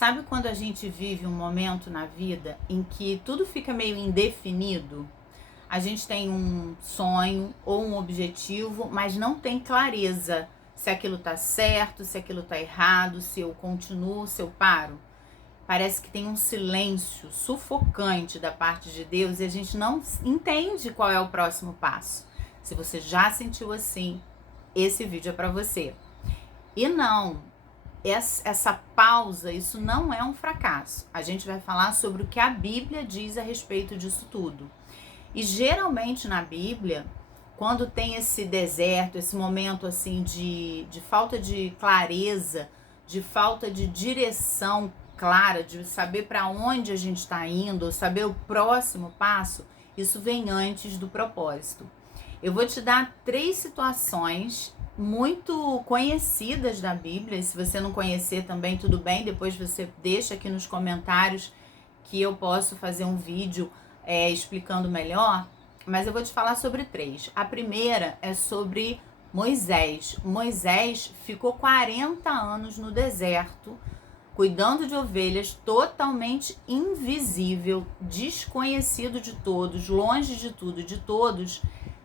Sabe quando a gente vive um momento na vida em que tudo fica meio indefinido? A gente tem um sonho ou um objetivo, mas não tem clareza se aquilo tá certo, se aquilo tá errado, se eu continuo, se eu paro. Parece que tem um silêncio sufocante da parte de Deus e a gente não entende qual é o próximo passo. Se você já sentiu assim, esse vídeo é para você. E não, essa pausa, isso não é um fracasso. A gente vai falar sobre o que a Bíblia diz a respeito disso tudo. E geralmente na Bíblia, quando tem esse deserto, esse momento assim de falta de clareza, de falta de direção clara, de saber para onde a gente está indo, ou saber o próximo passo, isso vem antes do propósito. Eu vou te dar 3 situações muito conhecidas da Bíblia, e se você não conhecer também, tudo bem, depois você deixa aqui nos comentários que eu posso fazer um vídeo explicando melhor, mas eu vou te falar sobre 3. A primeira é sobre Moisés. Moisés ficou 40 anos no deserto, cuidando de ovelhas, totalmente invisível, desconhecido de todos, longe de tudo e de todos,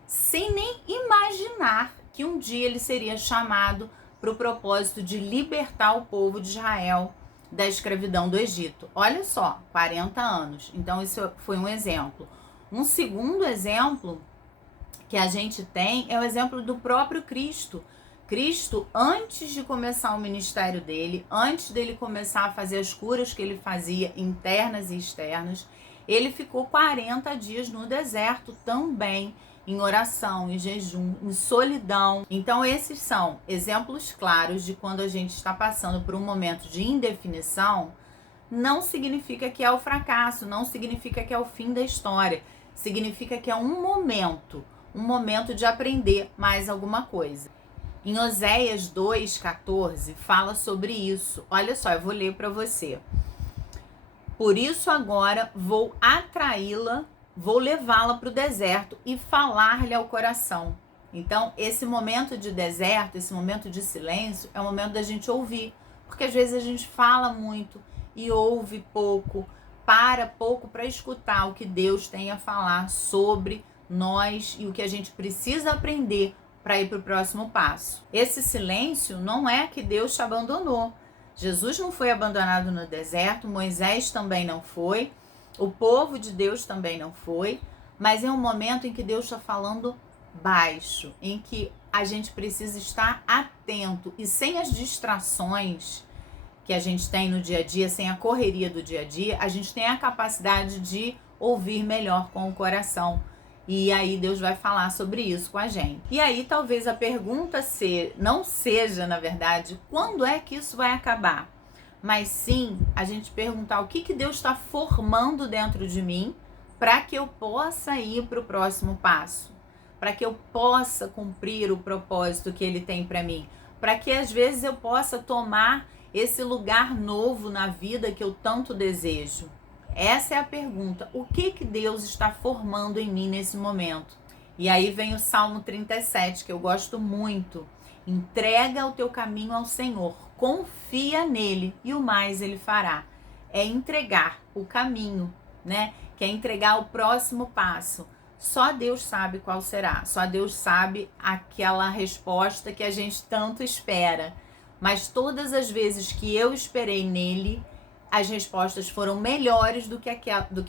sem nem imaginar que um dia ele seria chamado para o propósito de libertar o povo de Israel da escravidão do Egito. Olha só, 40 anos. Então, isso foi um exemplo. Um segundo exemplo que a gente tem é o exemplo do próprio Cristo. Cristo, antes de começar o ministério dele, antes dele começar a fazer as curas que ele fazia, internas e externas, ele ficou 40 dias no deserto também, em oração, em jejum, em solidão. Então esses são exemplos claros de quando a gente está passando por um momento de indefinição. Não significa que é o fracasso, não significa que é o fim da história, significa que é um momento de aprender mais alguma coisa. Em Oséias 2,14 fala sobre isso. Olha só, eu vou ler para você. Por isso agora vou atraí-la, vou levá-la para o deserto e falar-lhe ao coração. Então, esse momento de deserto, esse momento de silêncio, é o momento da gente ouvir. Porque às vezes a gente fala muito e ouve pouco, para pouco para escutar o que Deus tem a falar sobre nós e o que a gente precisa aprender para ir para o próximo passo. Esse silêncio não é que Deus te abandonou. Jesus não foi abandonado no deserto, Moisés também não foi, o povo de Deus também não foi, mas é um momento em que Deus está falando baixo, em que a gente precisa estar atento e sem as distrações que a gente tem no dia a dia, sem a correria do dia a dia, a gente tem a capacidade de ouvir melhor com o coração. E aí Deus vai falar sobre isso com a gente. E aí talvez a pergunta não seja, na verdade, quando é que isso vai acabar? Mas sim, a gente perguntar o que Deus está formando dentro de mim para que eu possa ir para o próximo passo. Para que eu possa cumprir o propósito que Ele tem para mim. Para que às vezes eu possa tomar esse lugar novo na vida que eu tanto desejo. Essa é a pergunta. O que Deus está formando em mim nesse momento? E aí vem o Salmo 37, que eu gosto muito. Entrega o teu caminho ao Senhor, confia nele e o mais ele fará. É entregar o caminho, né? Que é entregar o próximo passo. Só Deus sabe qual será. Só Deus sabe aquela resposta que a gente tanto espera. Mas todas as vezes que eu esperei nele, as respostas foram melhores do que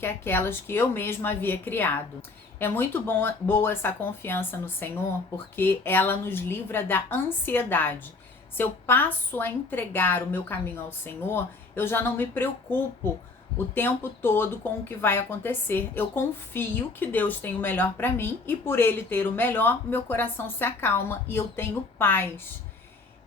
aquelas que eu mesma havia criado. É muito boa essa confiança no Senhor, porque ela nos livra da ansiedade. Se eu passo a entregar o meu caminho ao Senhor, eu já não me preocupo o tempo todo com o que vai acontecer. Eu confio que Deus tem o melhor para mim e por Ele ter o melhor, meu coração se acalma e eu tenho paz.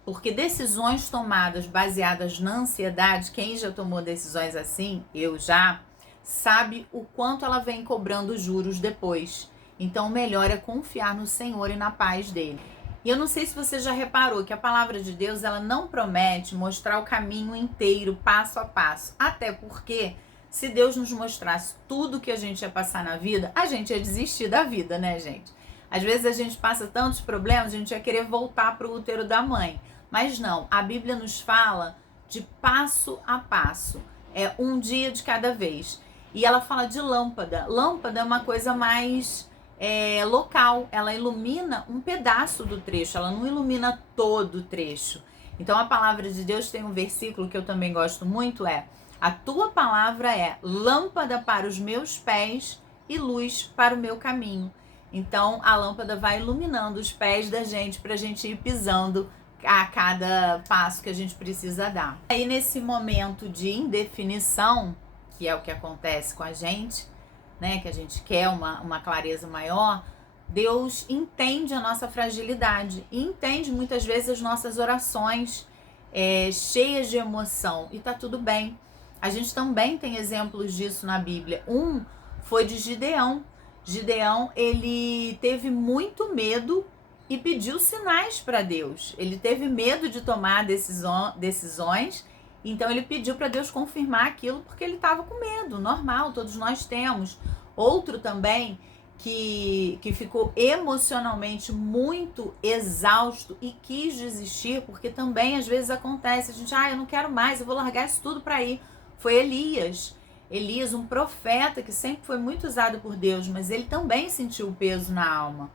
Porque decisões tomadas baseadas na ansiedade, quem já tomou decisões assim, eu já, sabe o quanto ela vem cobrando juros depois. Então o melhor é confiar no Senhor e na paz dele. E eu não sei se você já reparou que a palavra de Deus, ela não promete mostrar o caminho inteiro, passo a passo. Até porque, se Deus nos mostrasse tudo que a gente ia passar na vida, a gente ia desistir da vida, né, gente? Às vezes a gente passa tantos problemas, a gente ia querer voltar para o útero da mãe. Mas não, a Bíblia nos fala de passo a passo, é um dia de cada vez. E ela fala de lâmpada. Lâmpada é uma coisa mais local, ela ilumina um pedaço do trecho, ela não ilumina todo o trecho. Então a palavra de Deus tem um versículo que eu também gosto muito, a tua palavra é lâmpada para os meus pés e luz para o meu caminho. Então a lâmpada vai iluminando os pés da gente para a gente ir pisando a cada passo que a gente precisa dar. Aí nesse momento de indefinição, que é o que acontece com a gente, né, que a gente quer uma clareza maior, Deus entende a nossa fragilidade e entende muitas vezes as nossas orações cheias de emoção, e tá tudo bem. A gente também tem exemplos disso na Bíblia. Um foi de Gideão. Gideão, ele teve muito medo e pediu sinais para Deus. Ele teve medo de tomar decisões, então ele pediu para Deus confirmar aquilo porque ele estava com medo, normal, todos nós temos. Outro também que ficou emocionalmente muito exausto e quis desistir, porque também às vezes acontece, a gente, eu não quero mais, eu vou largar isso tudo para ir. Foi Elias. Elias, um profeta que sempre foi muito usado por Deus, mas ele também sentiu o peso na alma.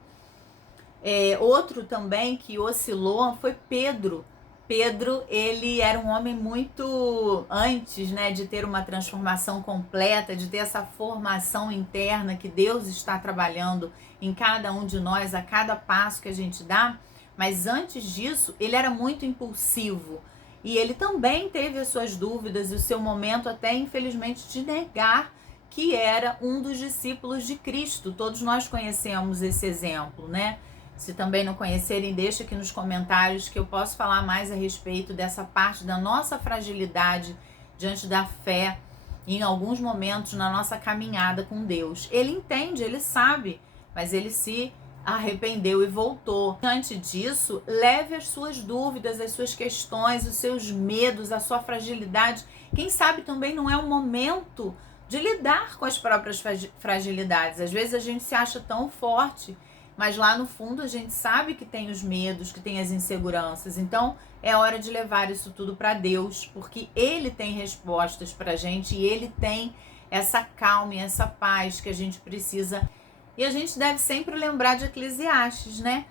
Outro também que oscilou foi Pedro. Pedro, ele era um homem muito, antes, né, de ter uma transformação completa, de ter essa formação interna que Deus está trabalhando em cada um de nós, a cada passo que a gente dá, mas antes disso, ele era muito impulsivo. E ele também teve as suas dúvidas e o seu momento até, infelizmente, de negar que era um dos discípulos de Cristo. Todos nós conhecemos esse exemplo, né? Se também não conhecerem, deixa aqui nos comentários que eu posso falar mais a respeito dessa parte da nossa fragilidade diante da fé em alguns momentos na nossa caminhada com Deus. Ele entende, ele sabe, mas ele se arrependeu e voltou. Diante disso, leve as suas dúvidas, as suas questões, os seus medos, a sua fragilidade. Quem sabe também não é o momento de lidar com as próprias fragilidades. Às vezes a gente se acha tão forte, mas lá no fundo a gente sabe que tem os medos, que tem as inseguranças. Então é hora de levar isso tudo para Deus, porque Ele tem respostas para a gente e Ele tem essa calma e essa paz que a gente precisa. E a gente deve sempre lembrar de Eclesiastes, né?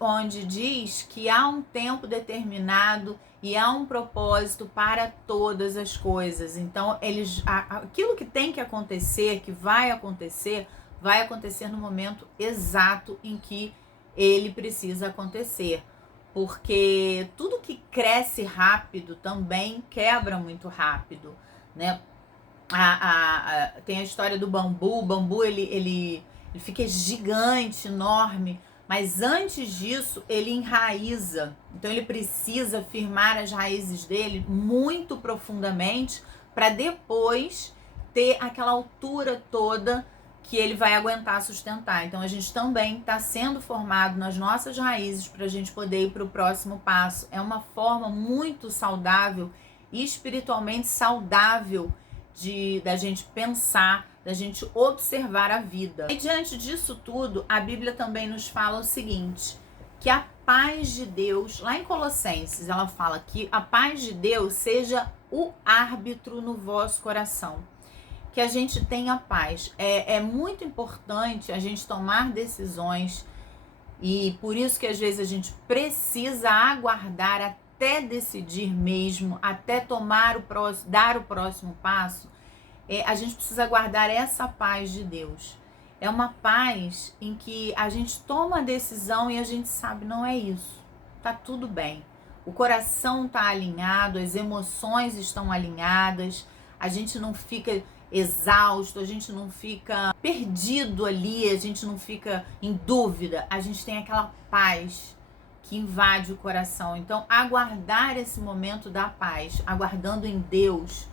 Onde diz que há um tempo determinado e há um propósito para todas as coisas. Então, aquilo que tem que acontecer, que vai acontecer no momento exato em que ele precisa acontecer. Porque tudo que cresce rápido também quebra muito rápido, né? Tem a história do bambu. O bambu, ele fica gigante, enorme, mas antes disso ele enraiza. Então ele precisa firmar as raízes dele muito profundamente para depois ter aquela altura toda que ele vai aguentar sustentar. Então a gente também está sendo formado nas nossas raízes para a gente poder ir para o próximo passo. É uma forma muito saudável e espiritualmente saudável da gente pensar, da gente observar a vida. E diante disso tudo, a Bíblia também nos fala o seguinte, que a paz de Deus, lá em Colossenses, ela fala que a paz de Deus seja o árbitro no vosso coração. Que a gente tenha paz. É muito importante a gente tomar decisões e por isso que às vezes a gente precisa aguardar até decidir mesmo, até dar o próximo passo. A gente precisa aguardar essa paz de Deus. É uma paz em que a gente toma a decisão e a gente sabe, não é isso. Tá tudo bem. O coração tá alinhado, as emoções estão alinhadas, a gente não fica exausto, a gente não fica perdido ali, a gente não fica em dúvida, a gente tem aquela paz que invade o coração. Então, aguardar esse momento da paz, aguardando em Deus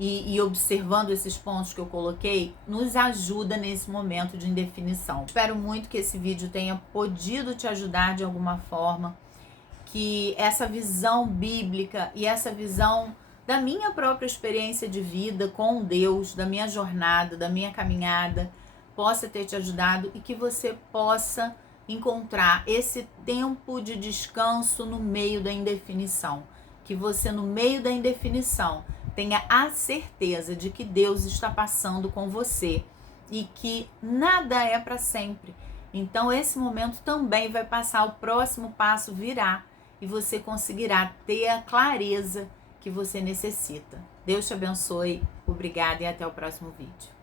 e observando esses pontos que eu coloquei, nos ajuda nesse momento de indefinição. Espero muito que esse vídeo tenha podido te ajudar de alguma forma, que essa visão bíblica e essa visão da minha própria experiência de vida com Deus, da minha jornada, da minha caminhada, possa ter te ajudado e que você possa encontrar esse tempo de descanso no meio da indefinição. que você, no meio da indefinição, tenha a certeza de que Deus está passando com você e que nada é para sempre. Então esse momento também vai passar, o próximo passo virá e você conseguirá ter a clareza que você necessita. Deus te abençoe, obrigada e até o próximo vídeo.